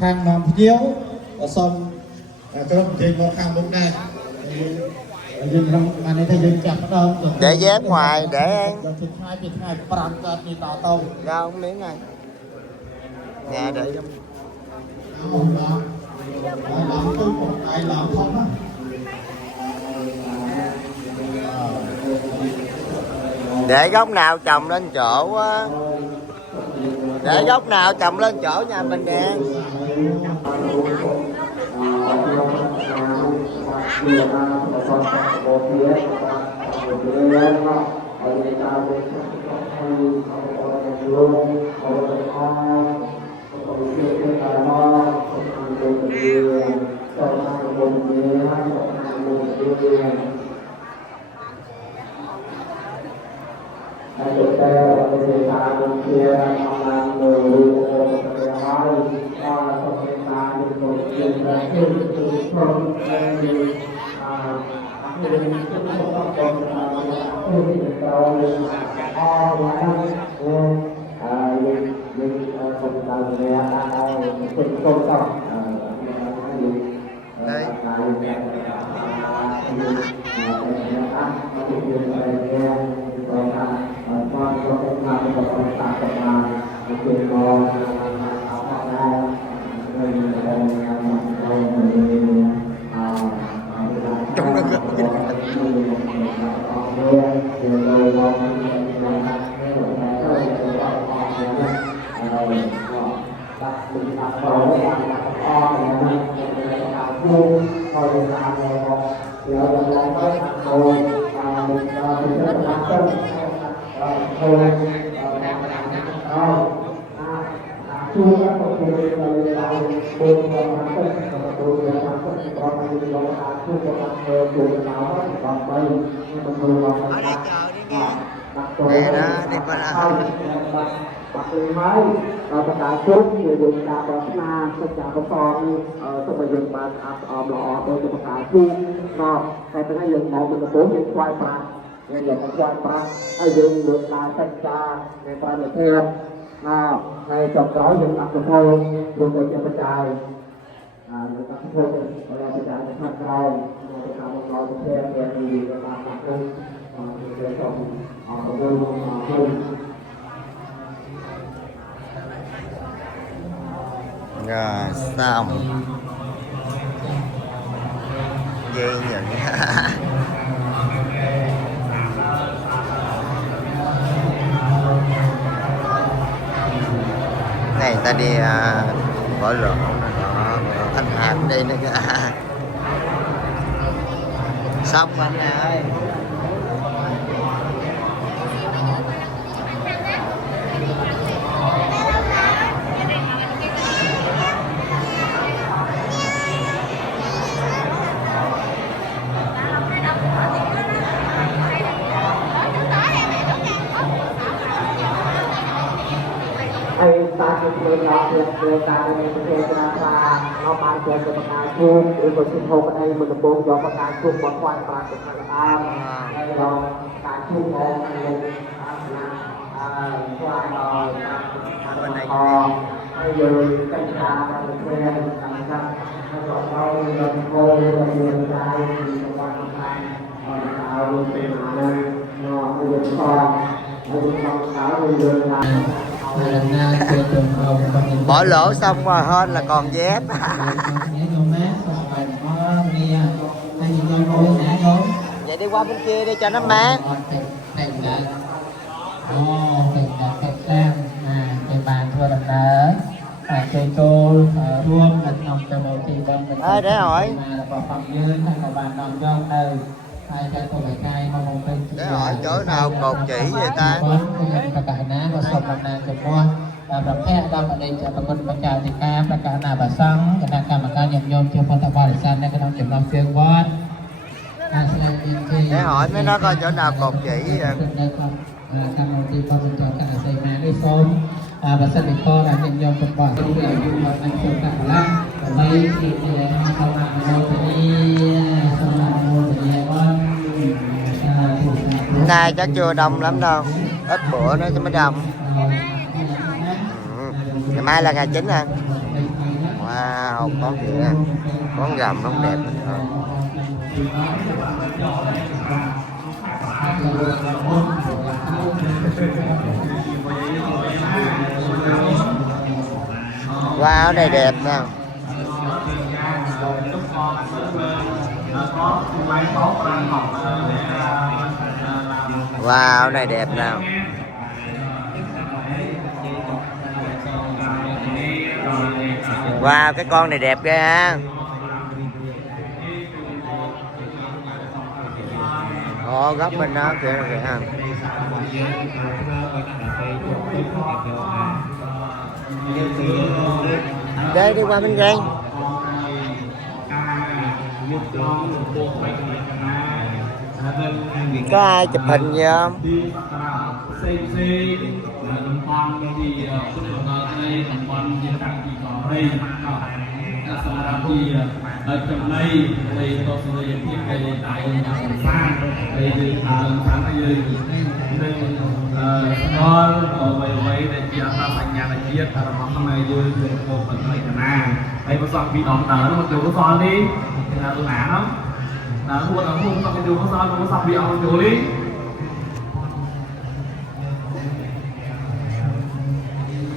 hàng nằm chiếu và xong cái thì một hàng một này dừng trong mà này thì dừng chặt đâu để dép ngoài để ăn thịt hai pram cho đi tàu tàu ra không miếng này nhà để trong làm tôi một ngày làm không á để gốc nào trồng lên chỗ á, để gốc nào trồng lên chỗ nhà mình nè. Đây. Trong đó nè đó đi qua đó. Máy tất cả chốt người dùng cả bờ na tất cả các con tất cả dùng bàn lọ tôi tất cả chung nó cái thứ hai dùng một mình bốn những khoai pra những những khoai pra hay dùng được là tất cả người ta được thêm nào hay trong đó dùng đặt được thôi dùng để cho trái người ta không thôi là bây giờ sẽ phát rau tất cả một rau thêm để gì để làm đặt luôn để trồng Rồi xong dây nhận này ta đi bỏ lộn đó anh Hàm đây nữa kìa. Xong anh ơi. người ta người ta người ta nó bán cho cái bạc chuông rồi mình xin hô cái đây mình buông cho bạc chuông bạc khoai bạc của thằng ta đây rồi bạc chuông này khoai rồi bên này bây giờ cái nhà mình thuê làm sao rồi đâu rồi cô rồi người ta thì quan trọng tạo tiền nó bây giờ con bây giờ làm bỏ lỗ xong rồi hơn là còn dép. Vậy đi qua bên kia đi cho nó mát. Để hỏi. Để hỏi chỗ nào cột chỉ vậy ta.ประเภทเราในจะประกอบประกาศติการประกาศนาบัตรซังคณะกรรมการยำยมเจ้าพนักงานบริษัทในคณะจำลองเสียงวัด để hỏi mấy nó coi chỗ nào cột chỉ vậy. ทางเราที่พอเป็นจอการใส่มาด้วยส้มบัตรสนิทก็ได้ยำยมประกอบที่อายุวันนั้นเกี่ยวกับละไม่ที่อะไรเข้ามาโน้ตนี้สำหรับโน้ตนี้ว่า Nay chắc chưa đông lắm đâu, ít bữa nữa mới đông. Ngày mai là ngày 9 hả? Wow, con gì á, con gầm nó đẹp. Wow, này đẹp nè. Wow, này đẹp nè. Wow, cái con này đẹp ghê ha. Ồ, góc bên đó kìa ha. Đây đi qua bên đây. Có ai chụp hình gì không? trong đây thì tôi sẽ giới thiệu về tại Trạm San thì Trạm San là gì nên con về vậy để chia ra thành nhà là chia là một này dưới một phần này là đây có sọt bị đóng tớ một chỗ có sọt đi là tôi nã lắm là không có cái điều có sọt không có sọt bị ông chỗ đi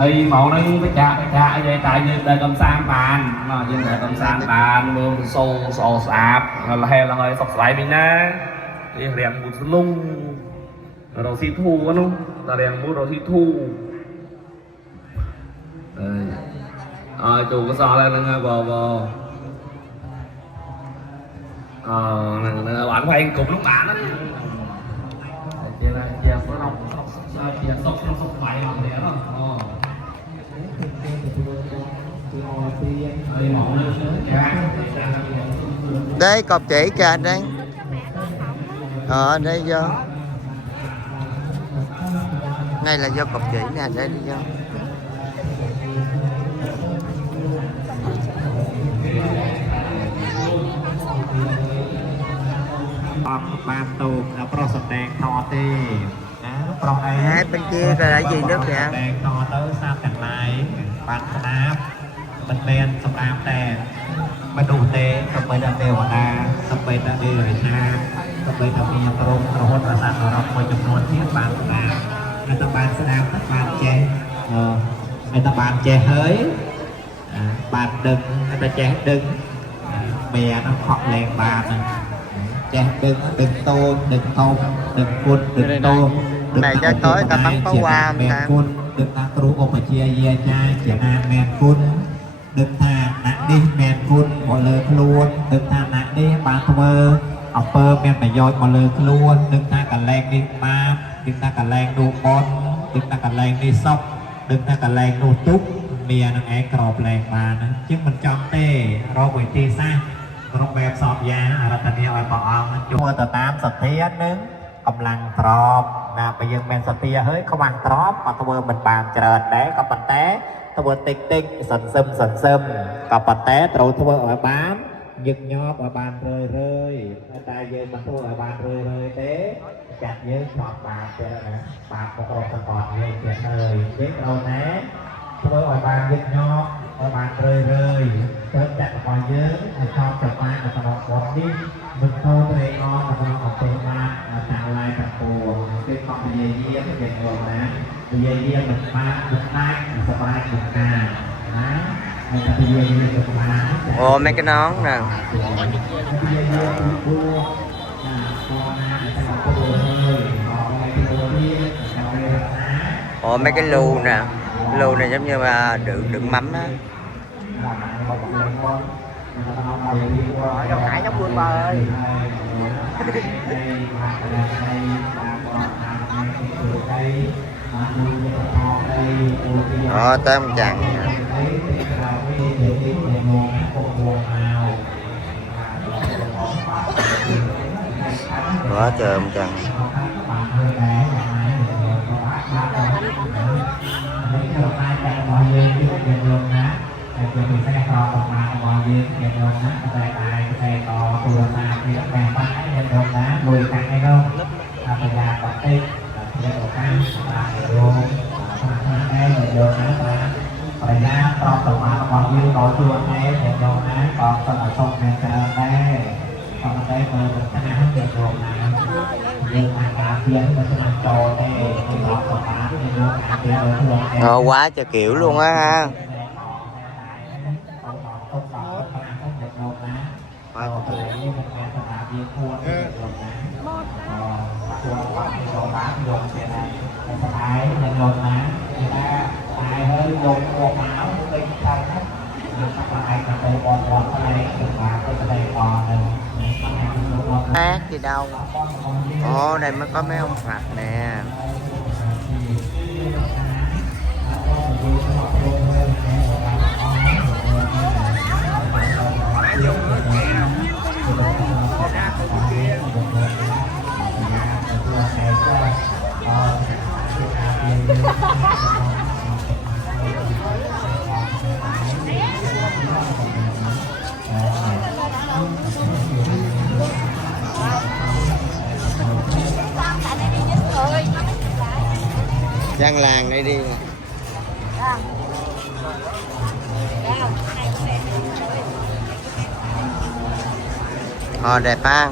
thì mẫu nó cái chạ vậy tại vì đây cầm sang bàn mà dân đây cầm sang bàn luôn sâu sạp là hay là hơi sọc xoáy mình nè thì rèn một lung rồi xí thu quá luôn ta rèn một rồi xí thu chủ có sò lên nó bò bạn của anh cùng lúc bạn đó chia số đông chia sốc xoáy làm thế đó Đây cọp chỉ kìa anh đây. Đây vô. Này là do cọp chỉ nè, đây đi vô. Ban tù là pro sập đèn to tê pro này Bên kia là gì nước kìa? đèn to tới sao cảnh này ban nắp bên bên sập đám đèn bên đủ tê sập bên đã đều là sập bên đã đều là sập bên đãมีอารมณ์เราหดประสาทเราคอยจำนวนที่บางนามในตะบานสนามตะบานแจในตะบานแจเฮ้ยบานดึงในตะแจดึงเมียnó khọt lèn bàn chè đừng tô đừng tôm đừng cun đừng tô Này cho tối ta bắn pháo hoa mèn cun đừng ăn cਰੂ ô mà chia ye chai chè ăn mèn cun đừng thà nặng đi mèn cun mọi lời luôn đừng thà nặng đi bán thơ ở pơ mèn phải dội mọi lời luôn đừng thà cả len đi ma đừng thà cả len đu con đừng thà cả len đi sóc đừng thà cả len đu túc mìa nó ai cọp len bàn chứ mình chọn tê rồi quỷ tê xa trongแบบสอบยาอะไรตอนนี้เอาบอกเอามันจั่วต่อตามสเตียนึงกำลังตรอบนะไปยังแมนสเตียเฮ้ยเขาวางตรอบมาตัวมันบานเจริญได้กับปันแต้ตัวติ๊กติ๊กสันซึมกับปันแต้ตัวở bánยึกยอบở bàn rơi rơiตายเยอะมันตัวở bàn rơi rơi thế chặtเยอะชอบบาดเจริญนะบาดก็ออกสปอร์ตเลยเจ็บเลยเจ็บเราแน่ตัวở bànยึกยอบở bàn rơi rơi tới chặt mọi dưới cho chặt mai là tao bọt đi mình thôi đây ngon là tao học từ ma tạo lại tập bùa cái con về dĩa cái việc rồi nè về dĩa mình ma mình tay mình sờ bay mình cà đó mình tập về dĩa mình ma Ồ, mấy cái nón nè. Ồ, mấy cái lu nè. Lu này giống như mà đựng mắm á. Đâu phải giống bươn bò ơi. Tới ông chàng. Quá trời ông chàng.จะมีแทรกรอออกมาบอลยืนเย็นลงนะแต่ตายแทรกรอตัวมาที่แบ่งปันให้เย็นลงนะลุยกันให้ลงพยายามตัดติ๊กเย็นลงกันตายลงทำให้เย็นลงนะพยายามต่อมาบอลยืน nội chuông này để đồ này còn còn ở trong này đây còn ở đây mời một cái nào để đồ này nhưng mà cả tiếng nó sẽ làm trò đây không có của má nên nó cả tiếng đối thường ngon quá trời kiểu luôn á ha. Hát gì đâu. Ồ, đây mới có mấy ông Phật nè. Dân làng đây đi. Đẹp ha.